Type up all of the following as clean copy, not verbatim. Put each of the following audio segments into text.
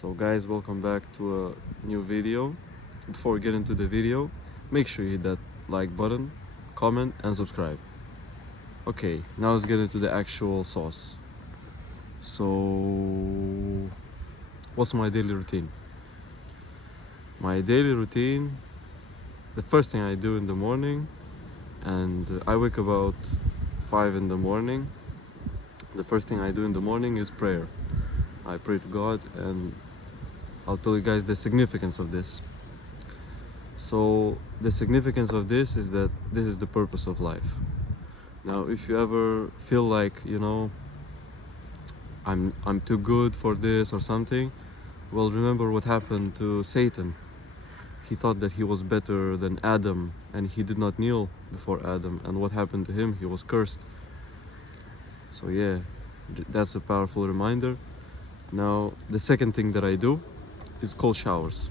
So guys, welcome back to a new video. Before we get into the video, make sure you hit that like button, comment and subscribe. Okay, now let's get into the actual sauce. So, what's my daily routine? My daily routine, the first thing I do in the morning, and I wake about 5 in the morning. The first thing I do in the morning is prayer. I pray to God, and I'll tell you guys the significance of this. So the significance of this is that this is the purpose of life. Now, if you ever feel like, I'm too good for this or something, well, remember what happened to Satan. He thought that he was better than Adam, and he did not kneel before Adam. And what happened to him? He was cursed. So yeah, that's a powerful reminder. Now, the second thing that I do is cold showers.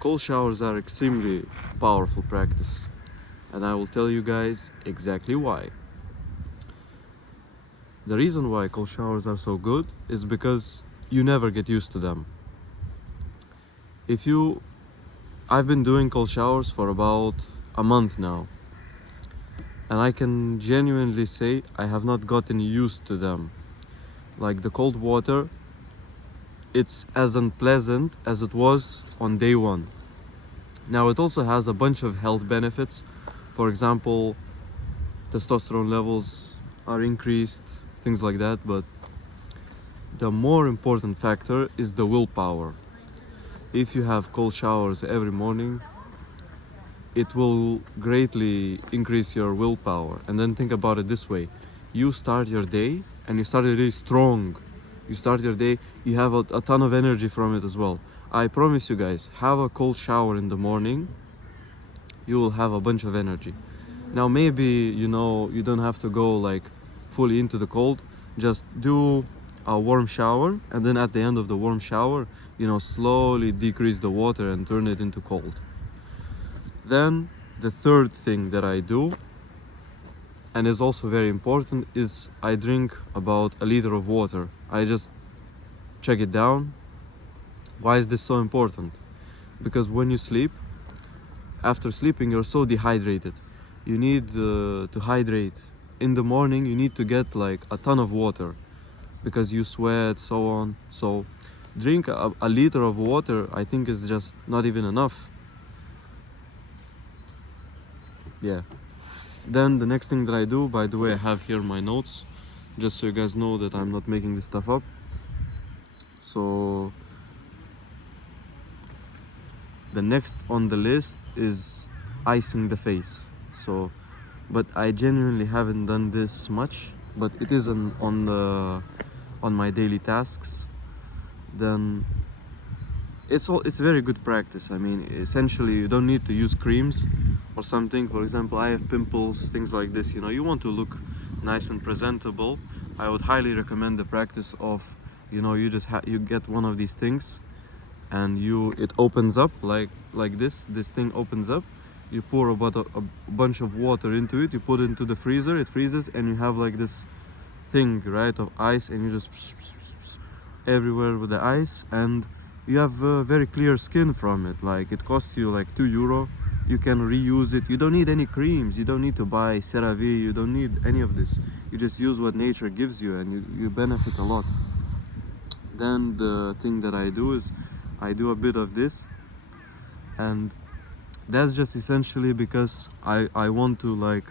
Cold showers are extremely powerful practice, and I will tell you guys exactly why. The reason why cold showers are so good is because you never get used to them. I've been doing cold showers for about a month now, and I can genuinely say I have not gotten used to them. Like the cold water, it's as unpleasant as it was on day one. Now, it also has a bunch of health benefits. For example, testosterone levels are increased, things like that, but the more important factor is the willpower. If you have cold showers every morning, it will greatly increase your willpower. And then think about it this way: you start your day and you start your day strong. You start your day, you have a ton of energy from it as well. I promise you guys, have a cold shower in the morning, you will have a bunch of energy. Now, maybe, you don't have to go like fully into the cold. Just do a warm shower, and then at the end of the warm shower, slowly decrease the water and turn it into cold. Then the third thing that I do, and is also very important, is I drink about a liter of water. I just check it down. Why is this so important? Because when you sleep, after sleeping, you're so dehydrated. You need to hydrate. In the morning, you need to get like a ton of water because you sweat, so on. So drink a liter of water, I think, is just not even enough. Yeah. Then the next thing that I do, by the way, I have here my notes, just so you guys know that I'm not making this stuff up. So the next on the list is icing the face. But I genuinely haven't done this much, but it is on my daily tasks. Then it's very good practice. I mean, essentially, you don't need to use creams or something. For example, I have pimples, things like this. You want to look nice and presentable. I would highly recommend the practice of, you get one of these things, and it opens up like this. This thing opens up. You pour a bunch of water into it. You put it into the freezer. It freezes, and you have like this thing, right, of ice, and you just everywhere with the ice, and you have very clear skin from it. Like, it costs you like €2. You can reuse it. You don't need any creams. You don't need to buy CeraVe. You don't need any of this. You just use what nature gives you, and you benefit a lot. Then the thing that I do is I do a bit of this, and that's just essentially because I want to, like,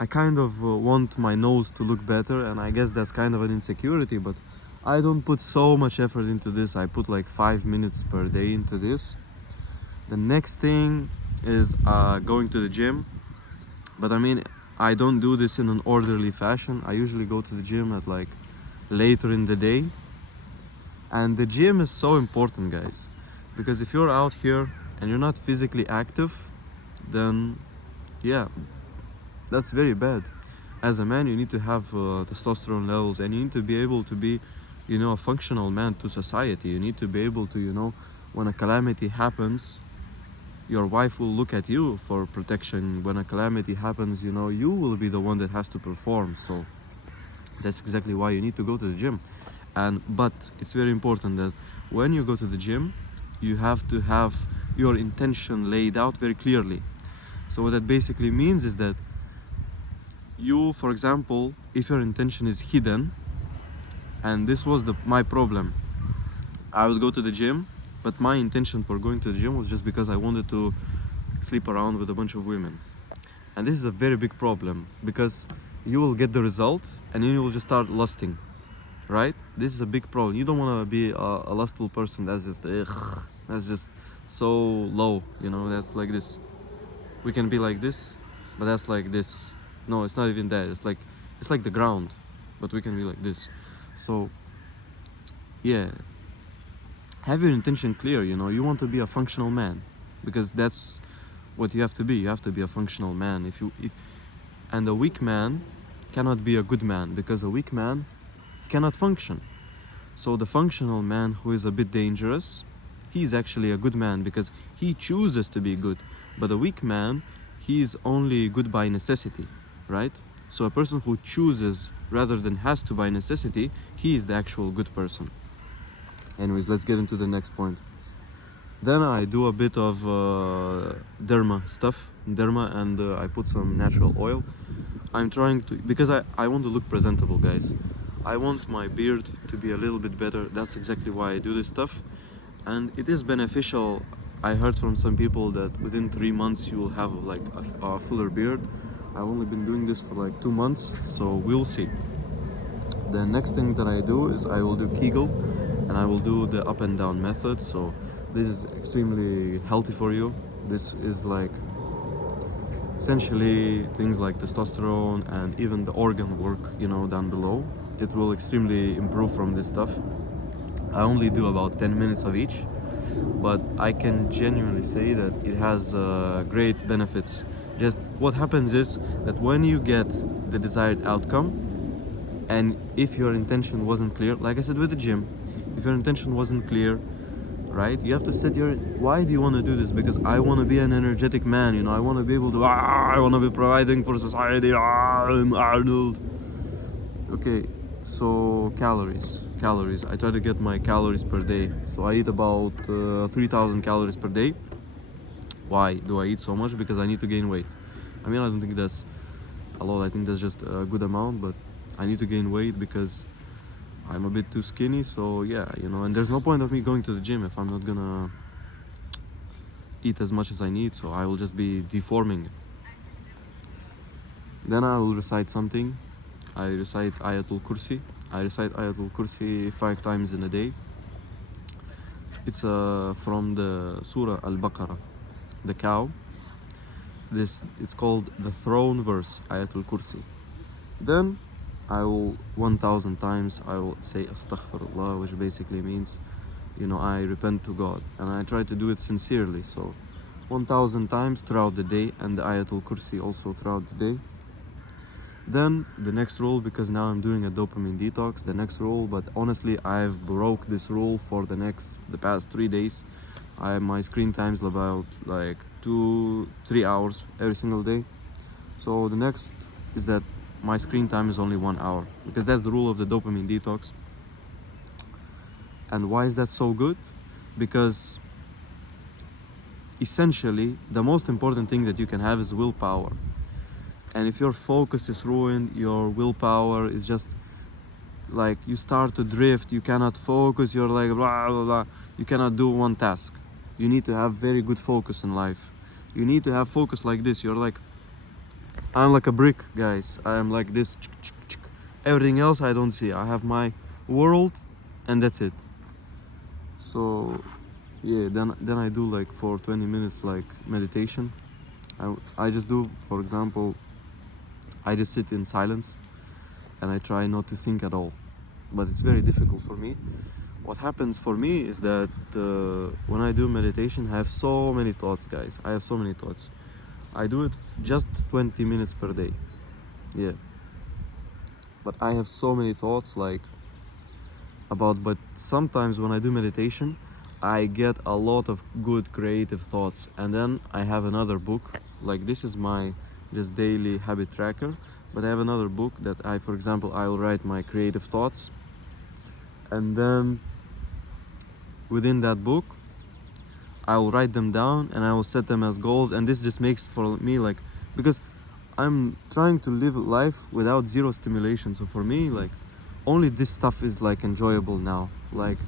I kind of want my nose to look better, and I guess that's kind of an insecurity, but I don't put so much effort into this. I put like 5 minutes per day into this. The next thing is going to the gym, but I mean, I don't do this in an orderly fashion. I usually go to the gym at like later in the day, and the gym is so important, guys, because if you're out here and you're not physically active, then yeah, that's very bad. As a man, you need to have testosterone levels, and you need to be able to be, a functional man to society. You need to be able to, when a calamity happens, your wife will look at you for protection. When a calamity happens, you will be the one that has to perform. So that's exactly why you need to go to the gym. But it's very important that when you go to the gym, you have to have your intention laid out very clearly. So what that basically means is that you, for example, if your intention is hidden, and this was my problem, I would go to the gym, but my intention for going to the gym was just because I wanted to sleep around with a bunch of women. And this is a very big problem, because you will get the result and then you will just start lusting, right? This is a big problem. You don't want to be a lustful person. That's just that's just so low, you know. That's like this. We can be like this, but that's like this. No, it's not even that. It's like the ground, but we can be like this. So yeah, have your intention clear. You know, you want to be a functional man, because that's what you have to be. You have to be a functional man. And a weak man cannot be a good man, because a weak man cannot function. So the functional man, who is a bit dangerous, he is actually a good man because he chooses to be good. But a weak man, he is only good by necessity, right? So a person who chooses rather than has to by necessity, he is the actual good person. Anyways, let's get into the next point. Then I do a bit of derma stuff, and I put some natural oil. I'm trying to, because I want to look presentable, guys. I want my beard to be a little bit better. That's exactly why I do this stuff. And it is beneficial. I heard from some people that within 3 months you will have like a fuller beard. I've only been doing this for like 2 months, so we'll see. The next thing that I do is I will do Kegel, and I will do the up and down method. So this is extremely healthy for you. This is like essentially things like testosterone and even the organ work, you know, down below. It will extremely improve from this stuff. I only do about 10 minutes of each, but I can genuinely say that it has great benefits. Just what happens is that when you get the desired outcome, and if your intention wasn't clear, like I said with the gym, if your intention wasn't clear, right, you have to set your, why do you want to do this? Because I want to be an energetic man, you know, I want to be able to, I want to be providing for society, I'm Arnold. Okay, so calories. I try to get my calories per day. So I eat about 3,000 calories per day. Why do I eat so much? Because I need to gain weight. I mean, I don't think that's a lot. I think that's just a good amount, but I need to gain weight because I'm a bit too skinny. So yeah, you know, and there's no point of me going to the gym if I'm not gonna eat as much as I need. So I will just be deforming. Then I will recite something. I recite Ayatul Kursi. I recite Ayatul Kursi 5 times in a day. It's from the Surah Al-Baqarah, the cow. It's called the throne verse, Ayatul Kursi. Then I will 1,000 times I will say Astaghfirullah, which basically means, you know, I repent to God, and I try to do it sincerely. So 1,000 times throughout the day, and the Ayatul Kursi also throughout the day. Then the next rule, because now I'm doing a dopamine detox, the next rule, but honestly I've broke this rule for the past 3 days. My screen time is about like 2-3 hours every single day. So the next is that my screen time is only 1 hour, because that's the rule of the dopamine detox. And why is that so good? Because essentially the most important thing that you can have is willpower. And if your focus is ruined, your willpower is just like, you start to drift, you cannot focus, you're like blah blah blah, you cannot do one task. You need to have very good focus in life. You need to have focus like this. You're like, I'm like a brick, guys. I am like this. Everything else I don't see. I have my world, and that's it. So yeah, then I do like for 20 minutes like meditation. I just do, for example, I just sit in silence and I try not to think at all. But it's very difficult for me. What happens for me is that when I do meditation, I have so many thoughts, guys. I have so many thoughts. I do it just 20 minutes per day. Yeah. But I have so many thoughts but sometimes when I do meditation, I get a lot of good creative thoughts. And then I have another book, like this is my just daily habit tracker, but I have another book that for example, I will write my creative thoughts. and then within that book I will write them down and I will set them as goals, and this just makes for me like, because I'm trying to live life without zero stimulation, so for me like only this stuff is like enjoyable now. Like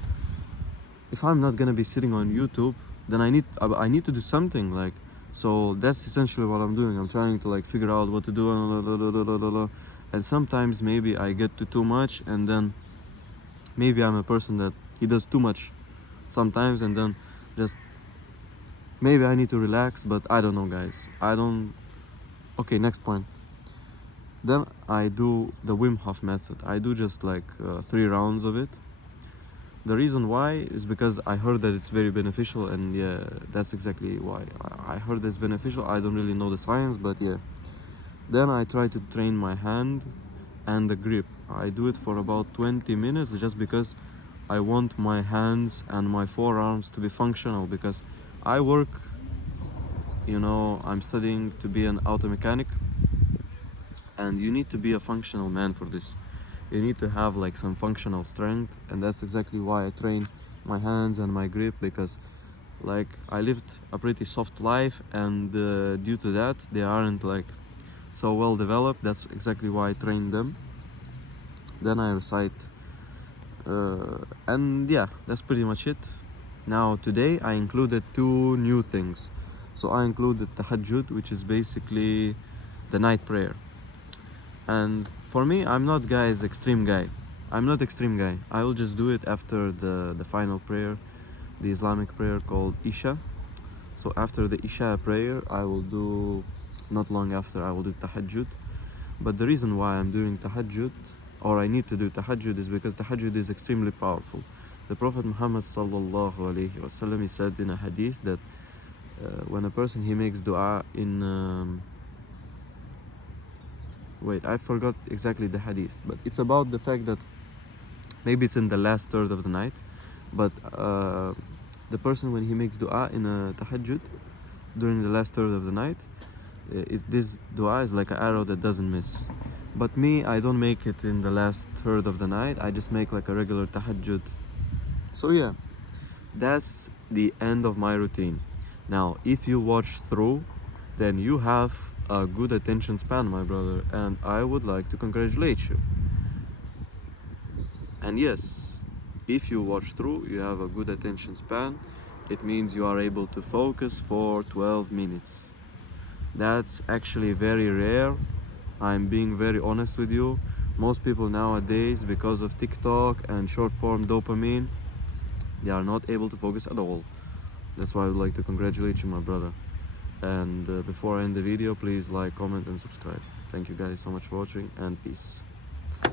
if I'm not gonna be sitting on YouTube, then I need to do something, like, so that's essentially what I'm doing. I'm trying to like figure out what to do, and sometimes maybe I get to too much, and then maybe I'm a person that he does too much sometimes, and then just maybe I need to relax, but I don't know, guys. I don't. Okay, next point. Then I do the Wim Hof method. I do just like 3 rounds of it. The reason why is because I heard that it's very beneficial, and yeah, that's exactly why I heard it's beneficial. I don't really know the science, but yeah. Then I try to train my hand and the grip. I do it for about 20 minutes just because I want my hands and my forearms to be functional, because I work, I'm studying to be an auto mechanic, and you need to be a functional man for this. You need to have like some functional strength, and that's exactly why I train my hands and my grip, because like I lived a pretty soft life, and due to that they aren't like so well developed. That's exactly why I train them. Then I recite, and yeah, that's pretty much it. Now today I included 2 new things. So I included tahajjud, which is basically the night prayer. And for me, I'm not extreme guy. I'm not extreme guy. I will just do it after the final prayer, the Islamic prayer called Isha. So after the Isha prayer, I will do, not long after, I will do tahajjud. But the reason why I'm doing tahajjud, or I need to do tahajjud, is because tahajjud is extremely powerful. The Prophet Muhammad sallallahu alaihi wasallam, he said in a hadith that when a person he makes dua in wait, I forgot exactly the hadith, but it's about the fact that maybe it's in the last third of the night, but the person when he makes dua in a tahajjud during the last third of the night, this dua is like an arrow that doesn't miss. But me, I don't make it in the last third of the night. I just make like a regular tahajjud. So yeah, that's the end of my routine. Now if you watch through, then you have a good attention span, my brother, and I would like to congratulate you. And yes, if you watch through, you have a good attention span. It means you are able to focus for 12 minutes. That's actually very rare. I'm being very honest with you. Most people nowadays, because of TikTok and short form dopamine, they are not able to focus at all. That's why I would like to congratulate you, my brother. And before I end the video, please like, comment and subscribe. Thank you guys so much for watching, and peace.